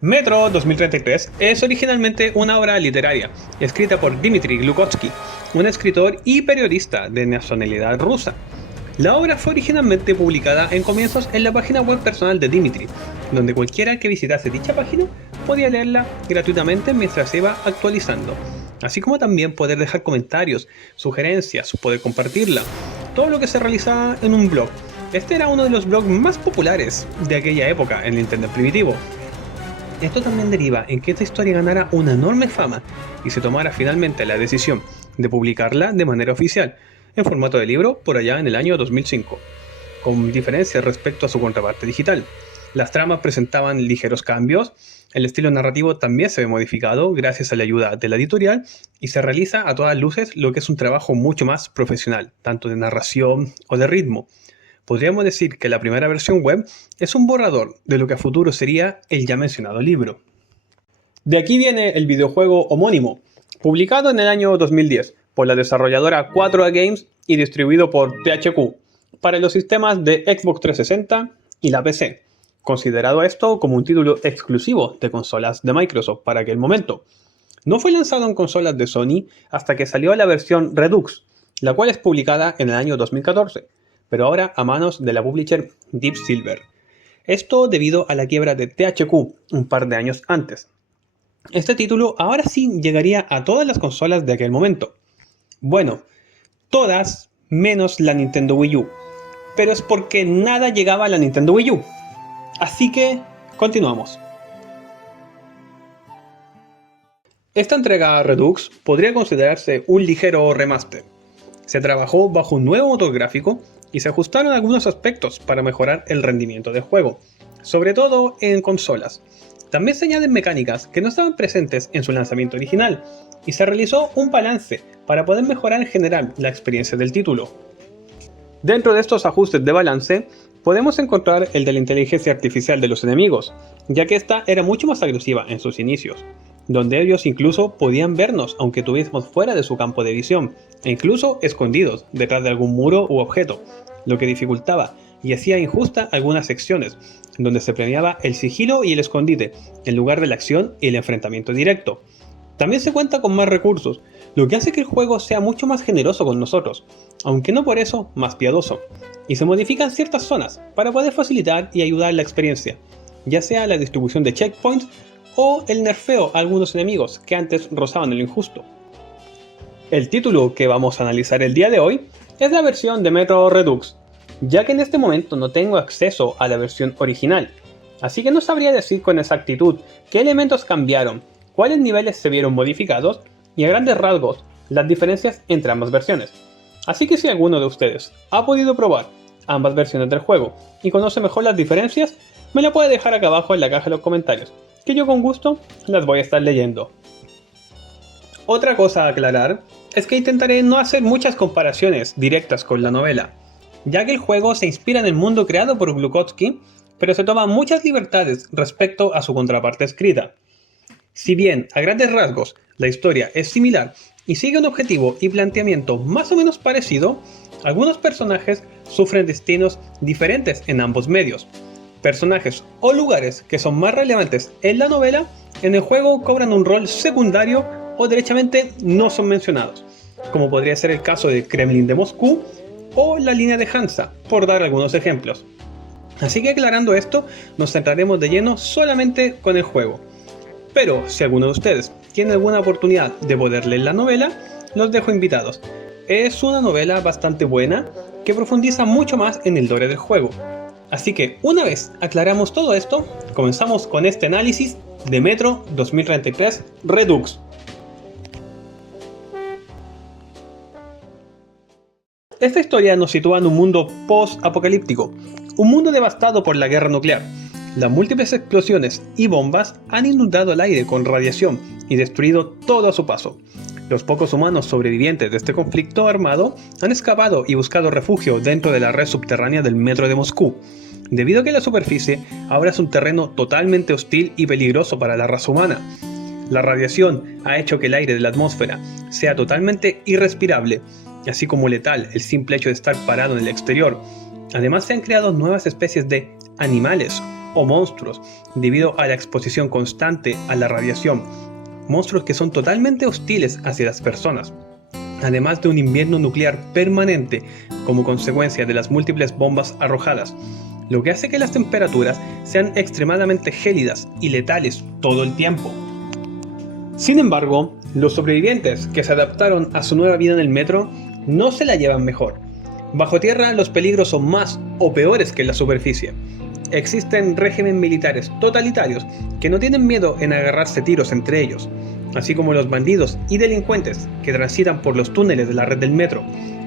Metro 2033 es originalmente una obra literaria, escrita por Dmitry Glukovsky, un escritor y periodista de nacionalidad rusa. La obra fue originalmente publicada en comienzos en la página web personal de Dmitry, donde cualquiera que visitase dicha página podía leerla gratuitamente mientras se iba actualizando, así como también poder dejar comentarios, sugerencias, poder compartirla, todo lo que se realizaba en un blog. Este era uno de los blogs más populares de aquella época en el Internet primitivo. Esto también deriva en que esta historia ganara una enorme fama y se tomara finalmente la decisión de publicarla de manera oficial, en formato de libro, por allá en el año 2005, con diferencias respecto a su contraparte digital. Las tramas presentaban ligeros cambios, el estilo narrativo también se ve modificado gracias a la ayuda de la editorial y se realiza a todas luces lo que es un trabajo mucho más profesional, tanto de narración o de ritmo. Podríamos decir que la primera versión web es un borrador de lo que a futuro sería el ya mencionado libro. De aquí viene el videojuego homónimo, publicado en el año 2010 por la desarrolladora 4A Games y distribuido por THQ para los sistemas de Xbox 360 y la PC, considerado esto como un título exclusivo de consolas de Microsoft para aquel momento. No fue lanzado en consolas de Sony hasta que salió la versión Redux, la cual es publicada en el año 2014. Pero ahora a manos de la publisher Deep Silver. Esto debido a la quiebra de THQ un par de años antes. Este título ahora sí llegaría a todas las consolas de aquel momento. Bueno, todas menos la Nintendo Wii U, pero es porque nada llegaba a la Nintendo Wii U. Así que, continuamos. Esta entrega Redux podría considerarse un ligero remaster. Se trabajó bajo un nuevo motor gráfico y se ajustaron algunos aspectos para mejorar el rendimiento del juego, sobre todo en consolas. También se añaden mecánicas que no estaban presentes en su lanzamiento original, y se realizó un balance para poder mejorar en general la experiencia del título. Dentro de estos ajustes de balance, podemos encontrar el de la inteligencia artificial de los enemigos, ya que esta era mucho más agresiva en sus inicios, donde ellos incluso podían vernos aunque estuviésemos fuera de su campo de visión, e incluso escondidos detrás de algún muro u objeto, lo que dificultaba y hacía injusta algunas secciones, donde se premiaba el sigilo y el escondite, en lugar de la acción y el enfrentamiento directo. También se cuenta con más recursos, lo que hace que el juego sea mucho más generoso con nosotros, aunque no por eso más piadoso, y se modifican ciertas zonas para poder facilitar y ayudar la experiencia, ya sea la distribución de checkpoints o el nerfeo a algunos enemigos que antes rozaban el injusto. El título que vamos a analizar el día de hoy es la versión de Metro Redux, ya que en este momento no tengo acceso a la versión original, así que no sabría decir con exactitud qué elementos cambiaron, cuáles niveles se vieron modificados y a grandes rasgos las diferencias entre ambas versiones. Así que si alguno de ustedes ha podido probar ambas versiones del juego y conoce mejor las diferencias, me la puede dejar acá abajo en la caja de los comentarios, que yo con gusto las voy a estar leyendo. Otra cosa a aclarar es que intentaré no hacer muchas comparaciones directas con la novela, ya que el juego se inspira en el mundo creado por Glukovsky, pero se toma muchas libertades respecto a su contraparte escrita. Si bien, a grandes rasgos, la historia es similar y sigue un objetivo y planteamiento más o menos parecido, algunos personajes sufren destinos diferentes en ambos medios. Personajes o lugares que son más relevantes en la novela, en el juego cobran un rol secundario o derechamente no son mencionados, como podría ser el caso del Kremlin de Moscú o la línea de Hansa, por dar algunos ejemplos. Así que aclarando esto, nos centraremos de lleno solamente con el juego. Pero si alguno de ustedes tiene alguna oportunidad de poder leer la novela, los dejo invitados. Es una novela bastante buena que profundiza mucho más en el lore del juego. Así que una vez aclaramos todo esto, comenzamos con este análisis de Metro 2033 Redux. Esta historia nos sitúa en un mundo post-apocalíptico, un mundo devastado por la guerra nuclear. Las múltiples explosiones y bombas han inundado el aire con radiación y destruido todo a su paso. Los pocos humanos sobrevivientes de este conflicto armado han escapado y buscado refugio dentro de la red subterránea del metro de Moscú, debido a que la superficie ahora es un terreno totalmente hostil y peligroso para la raza humana. La radiación ha hecho que el aire de la atmósfera sea totalmente irrespirable, así como letal el simple hecho de estar parado en el exterior. Además se han creado nuevas especies de animales o monstruos debido a la exposición constante a la radiación, monstruos que son totalmente hostiles hacia las personas, además de un invierno nuclear permanente como consecuencia de las múltiples bombas arrojadas, lo que hace que las temperaturas sean extremadamente gélidas y letales todo el tiempo. Sin embargo, los sobrevivientes que se adaptaron a su nueva vida en el metro no se la llevan mejor. Bajo tierra los peligros son más o peores que en la superficie. Existen regímenes militares totalitarios que no tienen miedo en agarrarse tiros entre ellos, así como los bandidos y delincuentes que transitan por los túneles de la red del metro,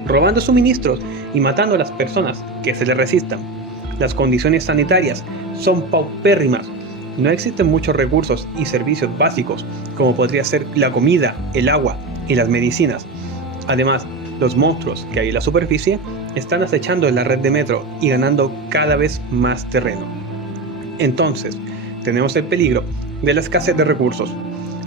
robando suministros y matando a las personas que se les resistan. Las condiciones sanitarias son paupérrimas. No existen muchos recursos y servicios básicos, como podría ser la comida, el agua y las medicinas. Además, los monstruos que hay en la superficie están acechando en la red de metro y ganando cada vez más terreno. Entonces, tenemos el peligro de la escasez de recursos,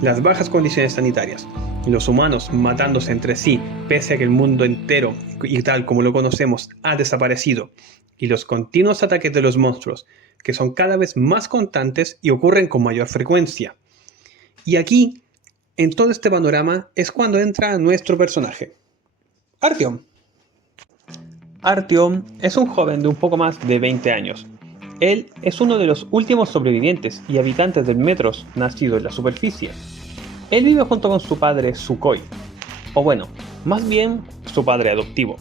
las bajas condiciones sanitarias, los humanos matándose entre sí pese a que el mundo entero y tal como lo conocemos ha desaparecido, y los continuos ataques de los monstruos, que son cada vez más constantes y ocurren con mayor frecuencia. Y aquí, en todo este panorama, es cuando entra nuestro personaje, Artyom. Artyom es un joven de un poco más de 20 años. Él es uno de los últimos sobrevivientes y habitantes del metro nacido en la superficie. Él vive junto con su padre Sukhoi, o bueno, más bien su padre adoptivo,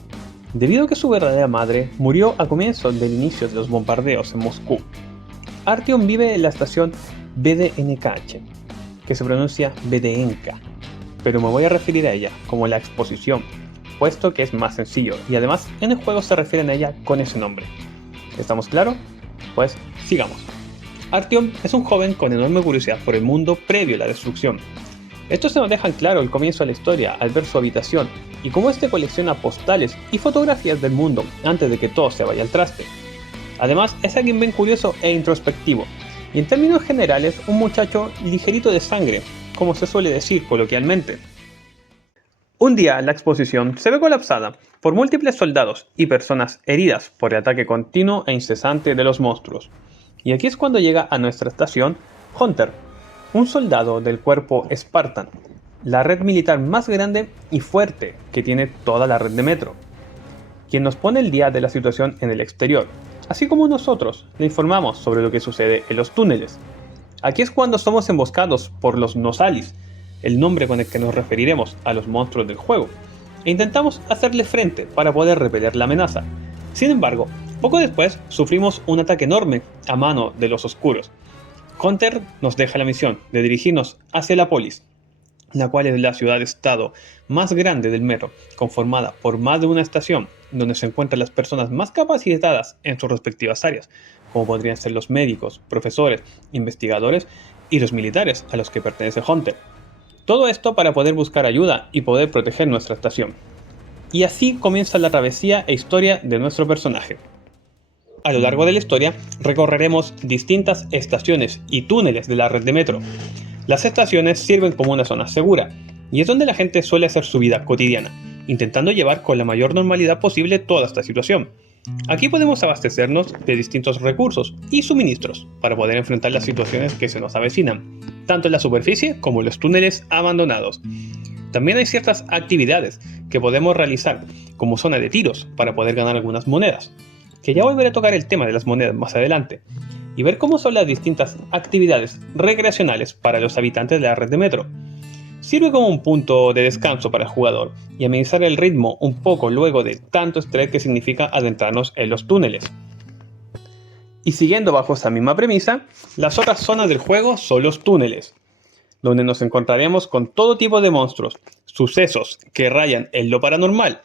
debido a que su verdadera madre murió a comienzos del inicio de los bombardeos en Moscú. Artyom vive en la estación BDNKH, que se pronuncia BDNK, pero me voy a referir a ella como la exposición, puesto que es más sencillo y además en el juego se refieren a ella con ese nombre. ¿Estamos claros? Pues sigamos. Artyom es un joven con enorme curiosidad por el mundo previo a la destrucción. Esto se nos deja en claro al comienzo de la historia al ver su habitación y cómo este colecciona postales y fotografías del mundo antes de que todo se vaya al traste. Además, es alguien bien curioso e introspectivo, y en términos generales un muchacho ligerito de sangre, como se suele decir coloquialmente. Un día la exposición se ve colapsada por múltiples soldados y personas heridas por el ataque continuo e incesante de los monstruos. Y aquí es cuando llega a nuestra estación Hunter, un soldado del cuerpo Spartan, la red militar más grande y fuerte que tiene toda la red de metro, quien nos pone el día de la situación en el exterior, así como nosotros le informamos sobre lo que sucede en los túneles. Aquí es cuando somos emboscados por los Nosalis, el nombre con el que nos referiremos a los monstruos del juego, e intentamos hacerle frente para poder repeler la amenaza. Sin embargo, poco después sufrimos un ataque enorme a mano de los oscuros. Hunter nos deja la misión de dirigirnos hacia la polis, la cual es la ciudad-estado más grande del metro, conformada por más de una estación, donde se encuentran las personas más capacitadas en sus respectivas áreas, como podrían ser los médicos, profesores, investigadores y los militares a los que pertenece Hunter. Todo esto para poder buscar ayuda y poder proteger nuestra estación. Y así comienza la travesía e historia de nuestro personaje. A lo largo de la historia recorreremos distintas estaciones y túneles de la red de metro. Las estaciones sirven como una zona segura, y es donde la gente suele hacer su vida cotidiana, intentando llevar con la mayor normalidad posible toda esta situación. Aquí podemos abastecernos de distintos recursos y suministros para poder enfrentar las situaciones que se nos avecinan, tanto en la superficie como en los túneles abandonados. También hay ciertas actividades que podemos realizar como zona de tiros para poder ganar algunas monedas, que ya volveré a tocar el tema de las monedas más adelante, y ver cómo son las distintas actividades recreacionales para los habitantes de la red de metro. Sirve como un punto de descanso para el jugador y amenizar el ritmo un poco luego de tanto estrés que significa adentrarnos en los túneles. Y siguiendo bajo esa misma premisa, las otras zonas del juego son los túneles, donde nos encontraremos con todo tipo de monstruos, sucesos que rayan en lo paranormal,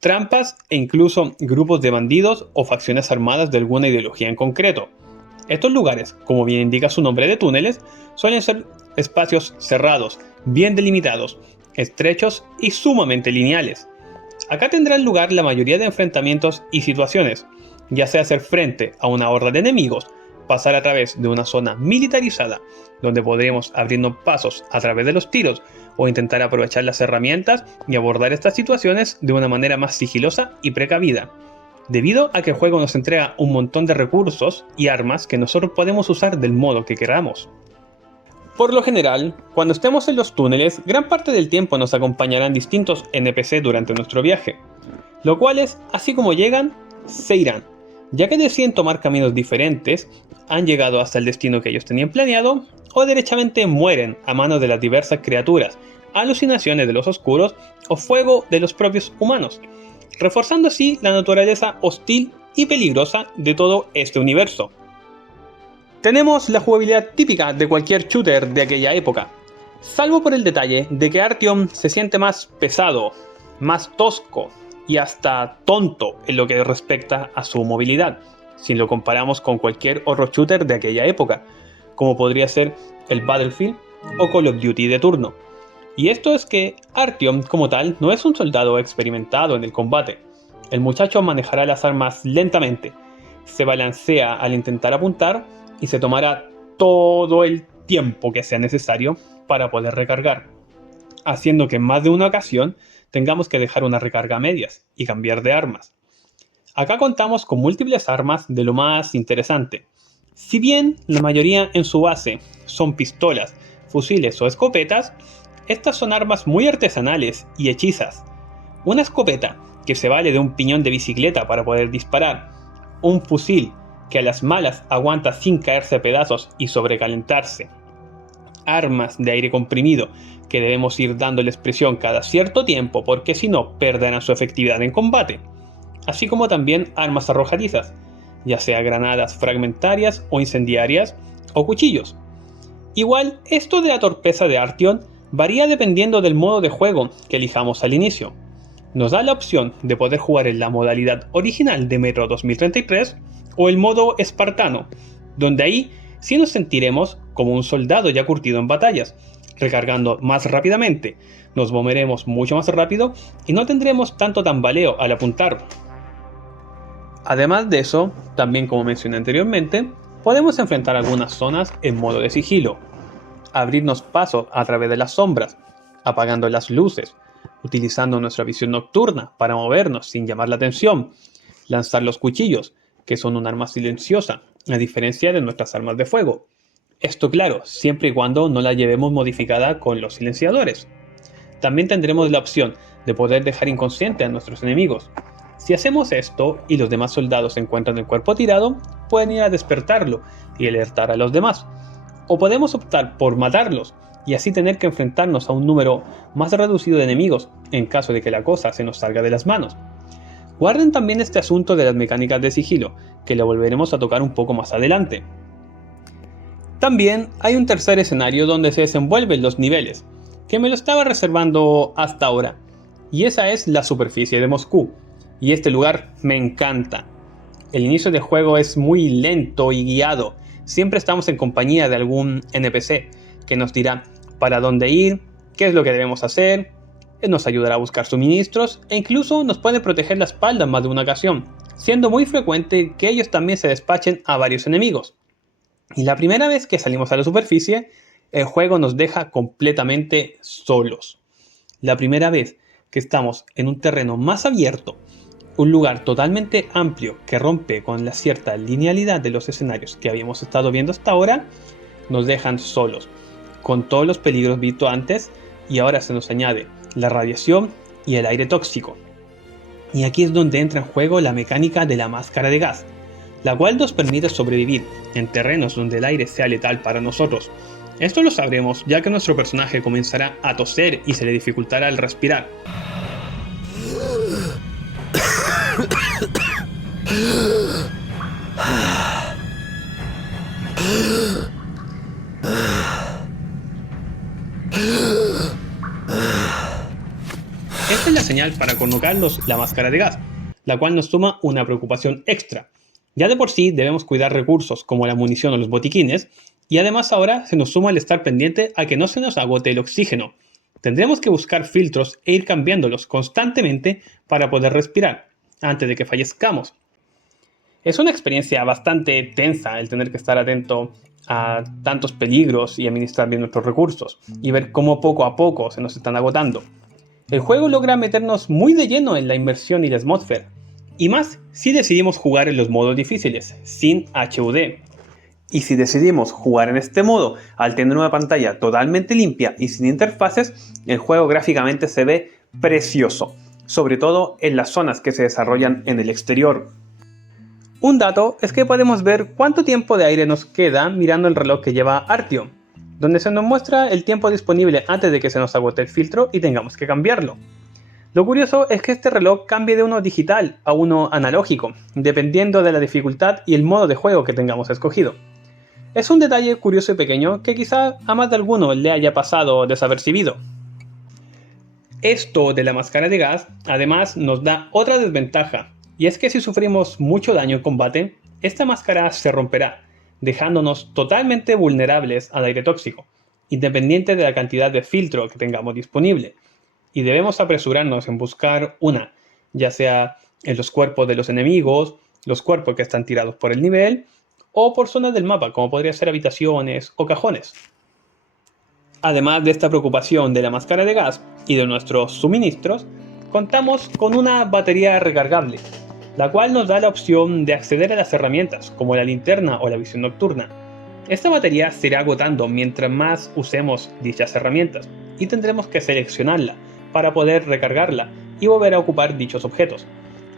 trampas e incluso grupos de bandidos o facciones armadas de alguna ideología en concreto. Estos lugares, como bien indica su nombre de túneles, suelen ser espacios cerrados, bien delimitados, estrechos y sumamente lineales. Acá tendrán lugar la mayoría de enfrentamientos y situaciones, ya sea hacer frente a una horda de enemigos, pasar a través de una zona militarizada, donde podremos abrirnos pasos a través de los tiros, o intentar aprovechar las herramientas y abordar estas situaciones de una manera más sigilosa y precavida. debido a que el juego nos entrega un montón de recursos y armas que nosotros podemos usar del modo que queramos. Por lo general, cuando estemos en los túneles, gran parte del tiempo nos acompañarán distintos NPC durante nuestro viaje, los cuales, así como llegan, se irán, ya que deciden tomar caminos diferentes, han llegado hasta el destino que ellos tenían planeado, o derechamente mueren a manos de las diversas criaturas, alucinaciones de los oscuros o fuego de los propios humanos, reforzando así la naturaleza hostil y peligrosa de todo este universo. Tenemos la jugabilidad típica de cualquier shooter de aquella época, salvo por el detalle de que Artyom se siente más pesado, más tosco y hasta tonto en lo que respecta a su movilidad, si lo comparamos con cualquier otro shooter de aquella época, como podría ser el Battlefield o Call of Duty de turno. Y esto es que Artyom como tal no es un soldado experimentado en el combate. El muchacho manejará las armas lentamente, se balancea al intentar apuntar y se tomará todo el tiempo que sea necesario para poder recargar, haciendo que en más de una ocasión tengamos que dejar una recarga a medias y cambiar de armas. Acá contamos con múltiples armas de lo más interesante. Si bien la mayoría en su base son pistolas, fusiles o escopetas, estas son armas muy artesanales y hechizas. Una escopeta que se vale de un piñón de bicicleta para poder disparar, un fusil que a las malas aguanta sin caerse a pedazos y sobrecalentarse, armas de aire comprimido que debemos ir dándoles presión cada cierto tiempo porque si no perderán su efectividad en combate, así como también armas arrojadizas, ya sea granadas fragmentarias o incendiarias o cuchillos. Igual, esto de la torpeza de Artyom varía dependiendo del modo de juego que elijamos al inicio. Nos da la opción de poder jugar en la modalidad original de Metro 2033 o el modo espartano, donde ahí sí nos sentiremos como un soldado ya curtido en batallas, recargando más rápidamente, nos moveremos mucho más rápido y no tendremos tanto tambaleo al apuntar. Además de eso, también como mencioné anteriormente, podemos enfrentar algunas zonas en modo de sigilo, abrirnos paso a través de las sombras, apagando las luces, utilizando nuestra visión nocturna para movernos sin llamar la atención, lanzar los cuchillos, que son un arma silenciosa, a diferencia de nuestras armas de fuego. Esto claro, siempre y cuando no la llevemos modificada con los silenciadores. También tendremos la opción de poder dejar inconsciente a nuestros enemigos. Si hacemos esto y los demás soldados encuentran el cuerpo tirado, pueden ir a despertarlo y alertar a los demás. O podemos optar por matarlos y así tener que enfrentarnos a un número más reducido de enemigos en caso de que la cosa se nos salga de las manos. Guarden también este asunto de las mecánicas de sigilo, que lo volveremos a tocar un poco más adelante. También hay un tercer escenario donde se desenvuelven los niveles, que me lo estaba reservando hasta ahora, y esa es la superficie de Moscú, y este lugar me encanta. El inicio del juego es muy lento y guiado, siempre estamos en compañía de algún NPC que nos dirá para dónde ir, qué es lo que debemos hacer, nos ayudará a buscar suministros e incluso nos puede proteger la espalda en más de una ocasión, siendo muy frecuente que ellos también se despachen a varios enemigos. Y la primera vez que salimos a la superficie, el juego nos deja completamente solos. La primera vez que estamos en un terreno más abierto, un lugar totalmente amplio que rompe con la cierta linealidad de los escenarios que habíamos estado viendo hasta ahora, nos dejan solos, con todos los peligros vistos antes, y ahora se nos añade la radiación y el aire tóxico. Y aquí es donde entra en juego la mecánica de la máscara de gas, la cual nos permite sobrevivir en terrenos donde el aire sea letal para nosotros. Esto lo sabremos ya que nuestro personaje comenzará a toser y se le dificultará el respirar. Esta es la señal para colocarnos la máscara de gas, la cual nos suma una preocupación extra. Ya de por sí debemos cuidar recursos como la munición o los botiquines, y además ahora se nos suma el estar pendiente a que no se nos agote el oxígeno. Tendremos que buscar filtros e ir cambiándolos constantemente para poder respirar, antes de que fallezcamos. Es una experiencia bastante tensa el tener que estar atento a tantos peligros y administrar bien nuestros recursos, y ver cómo poco a poco se nos están agotando. El juego logra meternos muy de lleno en la inmersión y la atmósfera, y más si decidimos jugar en los modos difíciles, sin HUD. Y si decidimos jugar en este modo, al tener una pantalla totalmente limpia y sin interfaces, el juego gráficamente se ve precioso, sobre todo en las zonas que se desarrollan en el exterior. Un dato es que podemos ver cuánto tiempo de aire nos queda mirando el reloj que lleva Artyom, donde se nos muestra el tiempo disponible antes de que se nos agote el filtro y tengamos que cambiarlo. Lo curioso es que este reloj cambie de uno digital a uno analógico, dependiendo de la dificultad y el modo de juego que tengamos escogido. Es un detalle curioso y pequeño que quizá a más de alguno le haya pasado desapercibido. Esto de la máscara de gas además nos da otra desventaja, y es que si sufrimos mucho daño en combate, esta máscara se romperá, dejándonos totalmente vulnerables al aire tóxico, independiente de la cantidad de filtro que tengamos disponible. Y debemos apresurarnos en buscar una, ya sea en los cuerpos de los enemigos, los cuerpos que están tirados por el nivel, o por zonas del mapa, como podría ser habitaciones o cajones. Además de esta preocupación de la máscara de gas y de nuestros suministros, contamos con una batería recargable, la cual nos da la opción de acceder a las herramientas, como la linterna o la visión nocturna. Esta batería se irá agotando mientras más usemos dichas herramientas, y tendremos que seleccionarla para poder recargarla y volver a ocupar dichos objetos.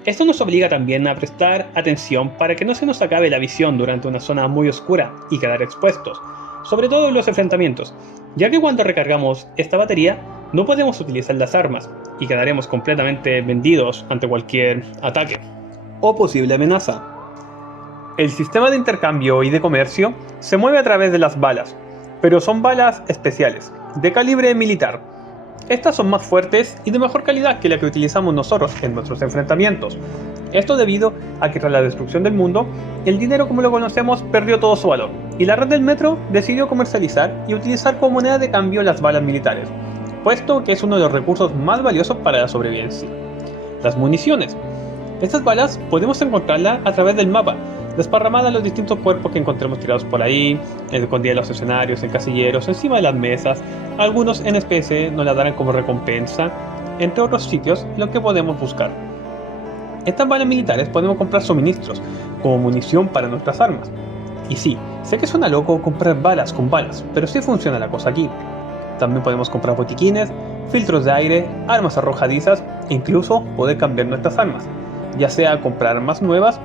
Esto nos obliga también a prestar atención para que no se nos acabe la visión durante una zona muy oscura y quedar expuestos, sobre todo en los enfrentamientos, ya que cuando recargamos esta batería no podemos utilizar las armas y quedaremos completamente vendidos ante cualquier ataque o posible amenaza. El sistema de intercambio y de comercio se mueve a través de las balas, pero son balas especiales, de calibre militar. Estas son más fuertes y de mejor calidad que la que utilizamos nosotros en nuestros enfrentamientos. Esto debido a que tras la destrucción del mundo, el dinero como lo conocemos perdió todo su valor, y la red del metro decidió comercializar y utilizar como moneda de cambio las balas militares, puesto que es uno de los recursos más valiosos para la sobrevivencia. Las municiones. Estas balas podemos encontrarlas a través del mapa, desparramadas en los distintos cuerpos que encontremos tirados por ahí, escondidas en los escenarios, en casilleros, encima de las mesas. Algunos NPC nos las darán como recompensa, entre otros sitios en los que podemos buscar. Estas balas militares podemos comprar suministros, como munición para nuestras armas. Y sí, sé que suena loco comprar balas con balas, pero sí funciona la cosa aquí. También podemos comprar botiquines, filtros de aire, armas arrojadizas e incluso poder cambiar nuestras armas, ya sea comprar armas nuevas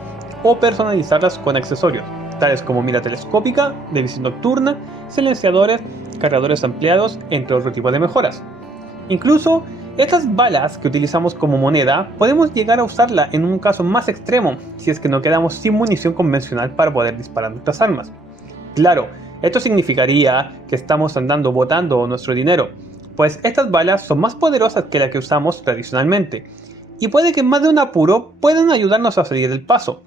o personalizarlas con accesorios, tales como mira telescópica, de visión nocturna, silenciadores, cargadores ampliados, entre otro tipo de mejoras. Incluso estas balas que utilizamos como moneda podemos llegar a usarla en un caso más extremo, si es que no quedamos sin munición convencional para poder disparar nuestras armas. Claro, esto significaría que estamos andando botando nuestro dinero, pues estas balas son más poderosas que las que usamos tradicionalmente, y puede que en más de un apuro puedan ayudarnos a salir del paso.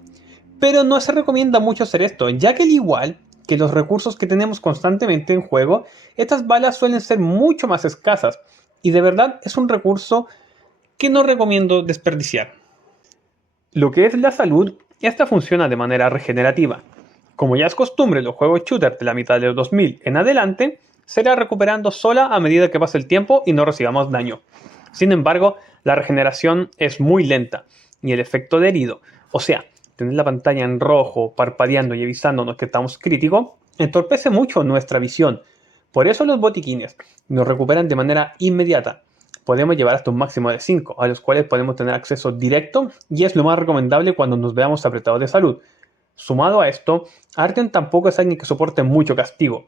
Pero no se recomienda mucho hacer esto, ya que al igual que los recursos que tenemos constantemente en juego, estas balas suelen ser mucho más escasas, y de verdad es un recurso que no recomiendo desperdiciar. Lo que es la salud, esta funciona de manera regenerativa. Como ya es costumbre en los juegos shooter de la mitad de los 2000 en adelante, se irá recuperando sola a medida que pase el tiempo y no recibamos daño. Sin embargo, la regeneración es muy lenta, y el efecto de herido, o sea, tener la pantalla en rojo, parpadeando y avisándonos que estamos críticos, entorpece mucho nuestra visión. Por eso los botiquines nos recuperan de manera inmediata. Podemos llevar hasta un máximo de 5, a los cuales podemos tener acceso directo, y es lo más recomendable cuando nos veamos apretados de salud. Sumado a esto, Artyom tampoco es alguien que soporte mucho castigo.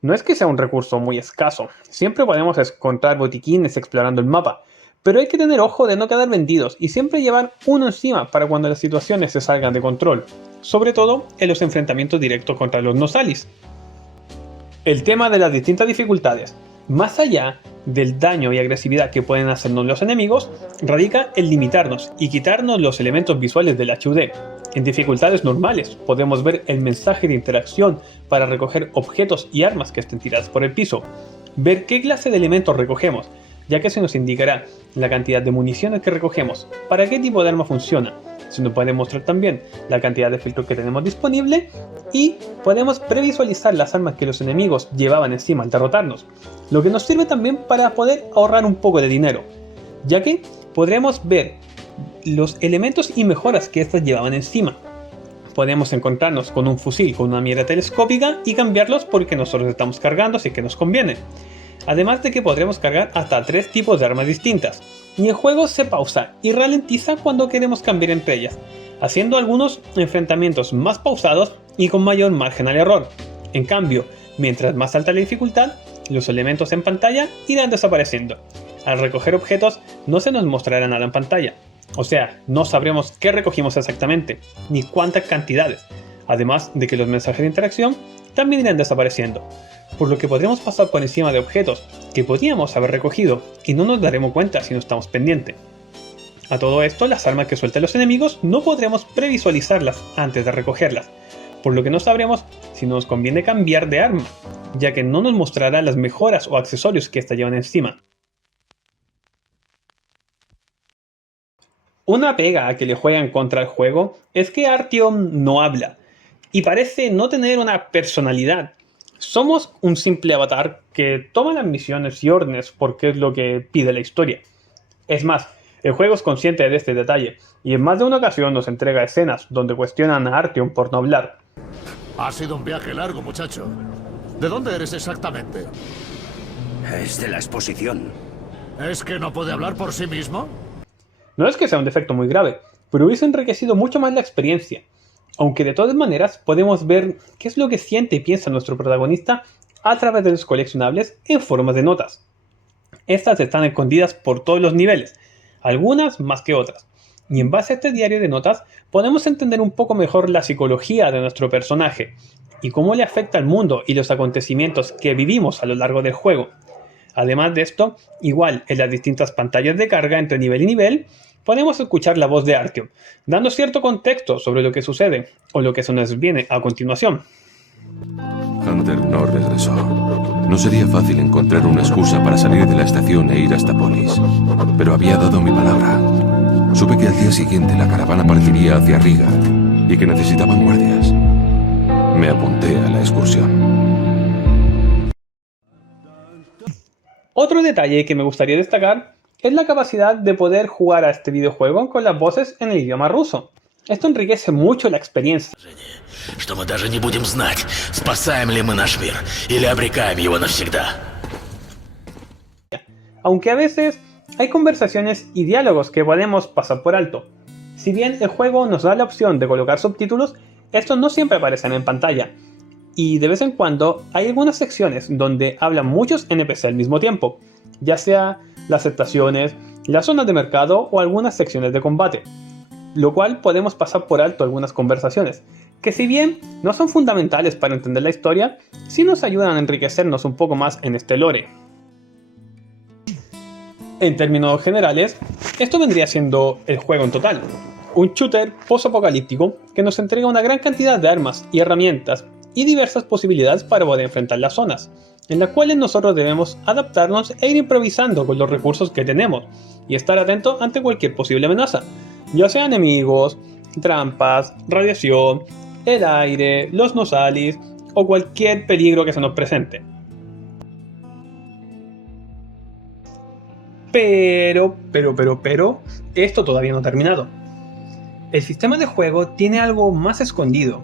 No es que sea un recurso muy escaso, siempre podemos encontrar botiquines explorando el mapa, pero hay que tener ojo de no quedar vendidos y siempre llevar uno encima para cuando las situaciones se salgan de control, sobre todo en los enfrentamientos directos contra los Nosalis. El tema de las distintas dificultades, más allá del daño y agresividad que pueden hacernos los enemigos, radica en limitarnos y quitarnos los elementos visuales del HUD. En dificultades normales podemos ver el mensaje de interacción para recoger objetos y armas que estén tiradas por el piso, ver qué clase de elementos recogemos, ya que se nos indicará la cantidad de municiones que recogemos, para qué tipo de arma funciona. Se nos puede mostrar también la cantidad de filtros que tenemos disponible y podemos previsualizar las armas que los enemigos llevaban encima al derrotarnos, lo que nos sirve también para poder ahorrar un poco de dinero, ya que podremos ver los elementos y mejoras que estas llevaban encima. Podemos encontrarnos con un fusil con una mira telescópica y cambiarlos porque nosotros estamos cargando si es que nos conviene. Además de que podremos cargar hasta 3 tipos de armas distintas, y el juego se pausa y ralentiza cuando queremos cambiar entre ellas, haciendo algunos enfrentamientos más pausados y con mayor margen al error. En cambio, mientras más alta la dificultad, los elementos en pantalla irán desapareciendo. Al recoger objetos no se nos mostrará nada en pantalla, o sea, no sabremos qué recogimos exactamente, ni cuántas cantidades, además de que los mensajes de interacción también irán desapareciendo, por lo que podremos pasar por encima de objetos que podríamos haber recogido y no nos daremos cuenta si no estamos pendientes. A todo esto, las armas que sueltan los enemigos no podremos previsualizarlas antes de recogerlas, por lo que no sabremos si nos conviene cambiar de arma, ya que no nos mostrará las mejoras o accesorios que ésta llevan encima. Una pega a que le juegan contra el juego es que Artyom no habla, y parece no tener una personalidad. Somos un simple avatar que toma las misiones y órdenes porque es lo que pide la historia. Es más, el juego es consciente de este detalle, y en más de una ocasión nos entrega escenas donde cuestionan a Artyom por no hablar. Ha sido un viaje largo, muchacho. ¿De dónde eres exactamente? Es de la exposición. ¿Es que no puede hablar por sí mismo? No es que sea un defecto muy grave, pero hubiese enriquecido mucho más la experiencia. Aunque de todas maneras podemos ver qué es lo que siente y piensa nuestro protagonista a través de los coleccionables en formas de notas. Estas están escondidas por todos los niveles, algunas más que otras, y en base a este diario de notas podemos entender un poco mejor la psicología de nuestro personaje y cómo le afecta al mundo y los acontecimientos que vivimos a lo largo del juego. Además de esto, igual en las distintas pantallas de carga entre nivel y nivel, podemos escuchar la voz de Artyom, dando cierto contexto sobre lo que sucede o lo que se nos viene a continuación. Hunter no regresó. No sería fácil encontrar una excusa para salir de la estación e ir hasta Polis, pero había dado mi palabra. Supe que al día siguiente la caravana partiría hacia Riga y que necesitaban guardias. Me apunté a la excursión. Otro detalle que me gustaría destacar es la capacidad de poder jugar a este videojuego con las voces en el idioma ruso. Esto enriquece mucho la experiencia. Что мы даже не будем знать, спасаем ли мы наш мир или обрекаем его навсегда. Aunque a veces hay conversaciones y diálogos que podemos pasar por alto. Si bien el juego nos da la opción de colocar subtítulos, estos no siempre aparecen en pantalla. Y de vez en cuando hay algunas secciones donde hablan muchos NPC al mismo tiempo, ya sea las estaciones, las zonas de mercado o algunas secciones de combate, lo cual podemos pasar por alto algunas conversaciones, que si bien no son fundamentales para entender la historia, sí nos ayudan a enriquecernos un poco más en este lore. En términos generales, esto vendría siendo el juego en total, un shooter post-apocalíptico que nos entrega una gran cantidad de armas y herramientas y diversas posibilidades para poder enfrentar las zonas, en las cuales nosotros debemos adaptarnos e ir improvisando con los recursos que tenemos y estar atentos ante cualquier posible amenaza, ya sea enemigos, trampas, radiación, el aire, los nosalis o cualquier peligro que se nos presente. Pero, esto todavía no ha terminado. El sistema de juego tiene algo más escondido,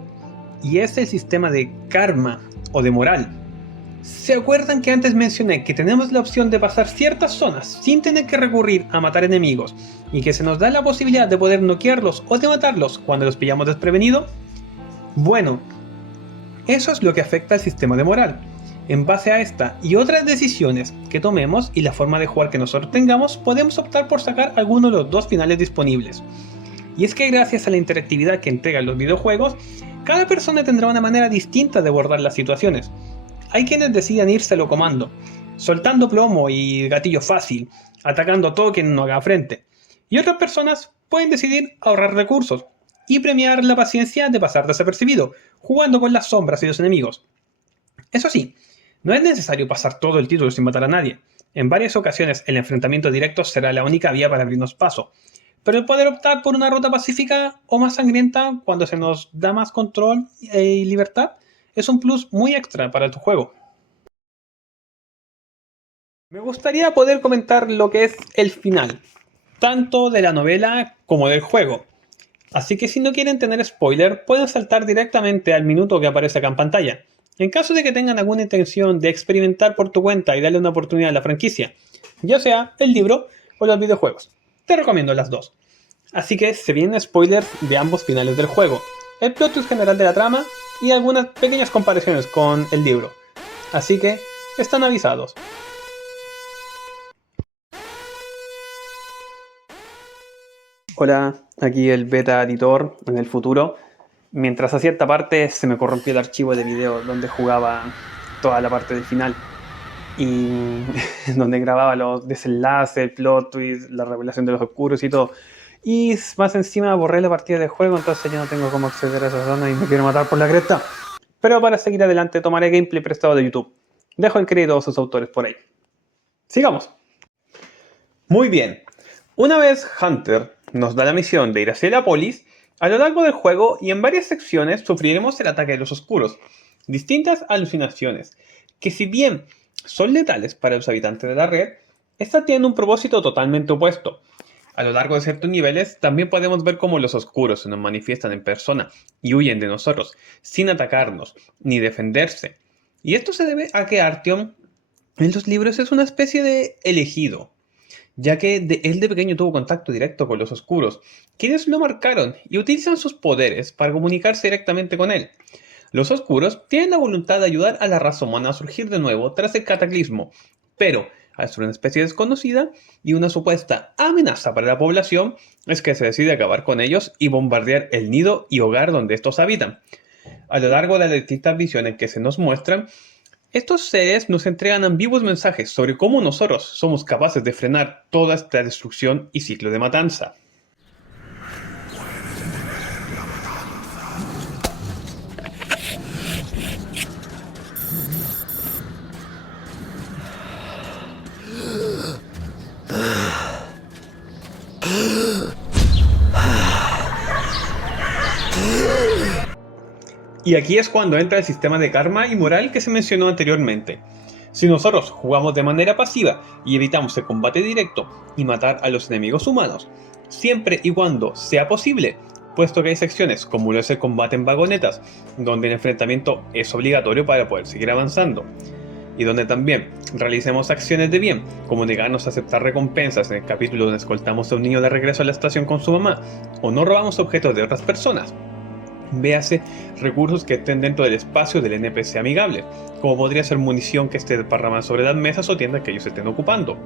y es el sistema de karma o de moral. ¿Se acuerdan que antes mencioné que tenemos la opción de pasar ciertas zonas sin tener que recurrir a matar enemigos y que se nos da la posibilidad de poder noquearlos o de matarlos cuando los pillamos desprevenidos? Bueno, eso es lo que afecta al sistema de moral. En base a esta y otras decisiones que tomemos y la forma de jugar que nosotros tengamos, podemos optar por sacar alguno de los dos finales disponibles. Y es que gracias a la interactividad que entregan los videojuegos, cada persona tendrá una manera distinta de abordar las situaciones. Hay quienes deciden irse a lo comando, soltando plomo y gatillo fácil, atacando a todo quien no haga frente. Y otras personas pueden decidir ahorrar recursos y premiar la paciencia de pasar desapercibido, jugando con las sombras y los enemigos. Eso sí, no es necesario pasar todo el título sin matar a nadie. En varias ocasiones el enfrentamiento directo será la única vía para abrirnos paso, pero el poder optar por una ruta pacífica o más sangrienta cuando se nos da más control y libertad es un plus muy extra para tu juego. Me gustaría poder comentar lo que es el final, tanto de la novela como del juego. Así que si no quieren tener spoiler, pueden saltar directamente al minuto que aparece acá en pantalla. En caso de que tengan alguna intención de experimentar por tu cuenta y darle una oportunidad a la franquicia, ya sea el libro o los videojuegos, te recomiendo las dos. Así que se vienen spoilers de ambos finales del juego, el plot twist general de la trama y algunas pequeñas comparaciones con el libro. Así que están avisados. Hola, aquí el beta editor en el futuro. Mientras hacía esta parte se me corrompió el archivo de video donde jugaba toda la parte del final y donde grababa los desenlaces, el plot twist, la revelación de los oscuros y todo. Y más encima borré la partida de juego, entonces ya no tengo cómo acceder a esa zona y me quiero matar por la cresta. Pero para seguir adelante tomaré gameplay prestado de YouTube. Dejo el crédito a sus autores por ahí. Sigamos. Muy bien. Una vez Hunter nos da la misión de ir hacia la polis, a lo largo del juego y en varias secciones sufriremos el ataque de los oscuros, distintas alucinaciones, que si bien son letales para los habitantes de la red, estas tienen un propósito totalmente opuesto. A lo largo de ciertos niveles también podemos ver cómo los oscuros se nos manifiestan en persona y huyen de nosotros, sin atacarnos ni defenderse. Y esto se debe a que Artyom en los libros es una especie de elegido, ya que él de pequeño tuvo contacto directo con los oscuros, quienes lo marcaron y utilizan sus poderes para comunicarse directamente con él. Los oscuros tienen la voluntad de ayudar a la raza humana a surgir de nuevo tras el cataclismo, pero al ser una especie desconocida y una supuesta amenaza para la población, es que se decide acabar con ellos y bombardear el nido y hogar donde estos habitan. A lo largo de las distintas visiones que se nos muestran, estos seres nos entregan ambiguos mensajes sobre cómo nosotros somos capaces de frenar toda esta destrucción y ciclo de matanza. Y aquí es cuando entra el sistema de karma y moral que se mencionó anteriormente. Si nosotros jugamos de manera pasiva y evitamos el combate directo y matar a los enemigos humanos, siempre y cuando sea posible, puesto que hay secciones como lo es el combate en vagonetas, donde el enfrentamiento es obligatorio para poder seguir avanzando, y donde también realicemos acciones de bien, como negarnos a aceptar recompensas en el capítulo donde escoltamos a un niño de regreso a la estación con su mamá, o no robamos objetos de otras personas. Véase recursos que estén dentro del espacio del NPC amigable, como podría ser munición que esté desparramada sobre las mesas o tiendas que ellos estén ocupando.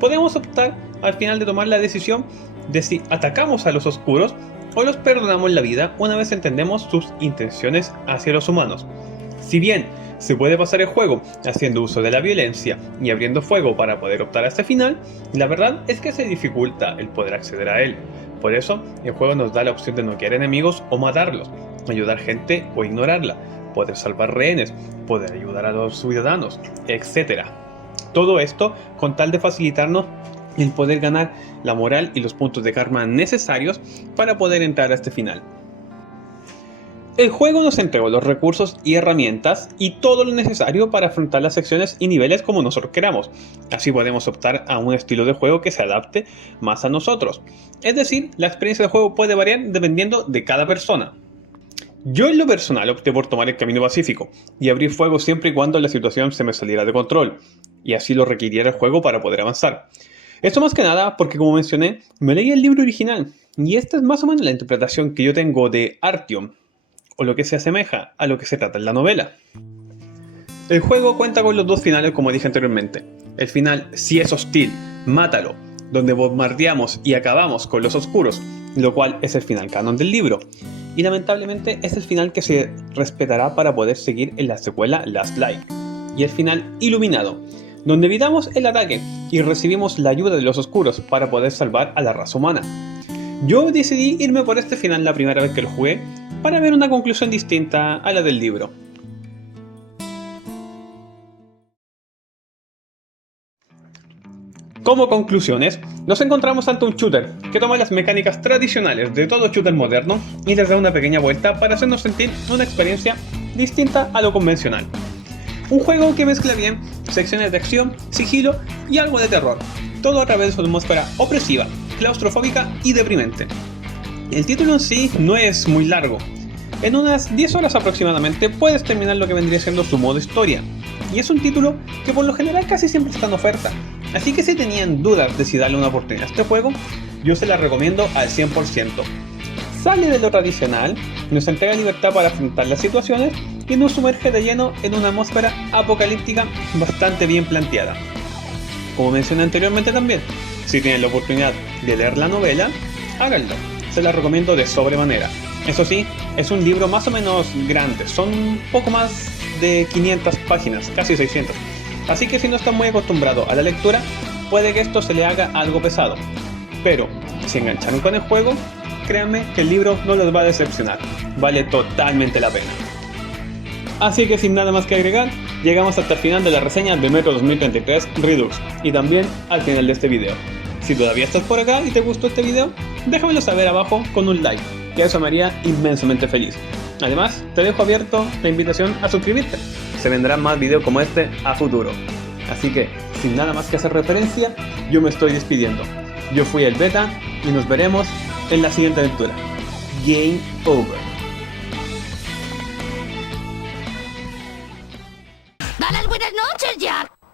Podemos optar al final de tomar la decisión de si atacamos a los oscuros o los perdonamos la vida una vez entendemos sus intenciones hacia los humanos. Si bien se puede pasar el juego haciendo uso de la violencia y abriendo fuego para poder optar a este final, la verdad es que se dificulta el poder acceder a él. Por eso, el juego nos da la opción de noquear enemigos o matarlos, ayudar gente o ignorarla, poder salvar rehenes, poder ayudar a los ciudadanos, etc. Todo esto con tal de facilitarnos el poder ganar la moral y los puntos de karma necesarios para poder entrar a este final. El juego nos entregó los recursos y herramientas y todo lo necesario para afrontar las secciones y niveles como nosotros queramos. Así podemos optar a un estilo de juego que se adapte más a nosotros. Es decir, la experiencia de juego puede variar dependiendo de cada persona. Yo en lo personal opté por tomar el camino pacífico y abrir fuego siempre y cuando la situación se me saliera de control, y así lo requiriera el juego para poder avanzar. Esto más que nada porque, como mencioné, me leí el libro original, y esta es más o menos la interpretación que yo tengo de Artyom, o lo que se asemeja a lo que se trata en la novela. El juego cuenta con los dos finales como dije anteriormente. El final, si es hostil, mátalo, donde bombardeamos y acabamos con los oscuros, lo cual es el final canon del libro. Y lamentablemente es el final que se respetará para poder seguir en la secuela Last Light. Y el final iluminado, donde evitamos el ataque y recibimos la ayuda de los oscuros para poder salvar a la raza humana. Yo decidí irme por este final la primera vez que lo jugué, para ver una conclusión distinta a la del libro. Como conclusiones, nos encontramos ante un shooter que toma las mecánicas tradicionales de todo shooter moderno y les da una pequeña vuelta para hacernos sentir una experiencia distinta a lo convencional. Un juego que mezcla bien secciones de acción, sigilo y algo de terror, todo a través de su atmósfera opresiva, claustrofóbica y deprimente. El título en sí no es muy largo. En unas 10 horas aproximadamente puedes terminar lo que vendría siendo su modo historia. Y es un título que por lo general casi siempre está en oferta. Así que si tenían dudas de si darle una oportunidad a este juego, yo se la recomiendo al 100%. Sale de lo tradicional, nos entrega libertad para afrontar las situaciones y nos sumerge de lleno en una atmósfera apocalíptica bastante bien planteada. Como mencioné anteriormente también, si tienen la oportunidad de leer la novela, háganlo, se la recomiendo de sobremanera. Eso sí, es un libro más o menos grande, son un poco más de 500 páginas, casi 600. Así que si no están muy acostumbrados a la lectura, puede que esto se le haga algo pesado. Pero, si engancharon con el juego, créanme que el libro no los va a decepcionar, vale totalmente la pena. Así que sin nada más que agregar, llegamos hasta el final de la reseña de Metro 2033 Redux y también al final de este video. Si todavía estás por acá y te gustó este video, déjamelo saber abajo con un like, que eso me haría inmensamente feliz. Además, te dejo abierto la invitación a suscribirte, se vendrán más videos como este a futuro. Así que, sin nada más que hacer referencia, yo me estoy despidiendo. Yo fui el Beta y nos veremos en la siguiente aventura. Game over. ¡Da las buenas noches, Jack!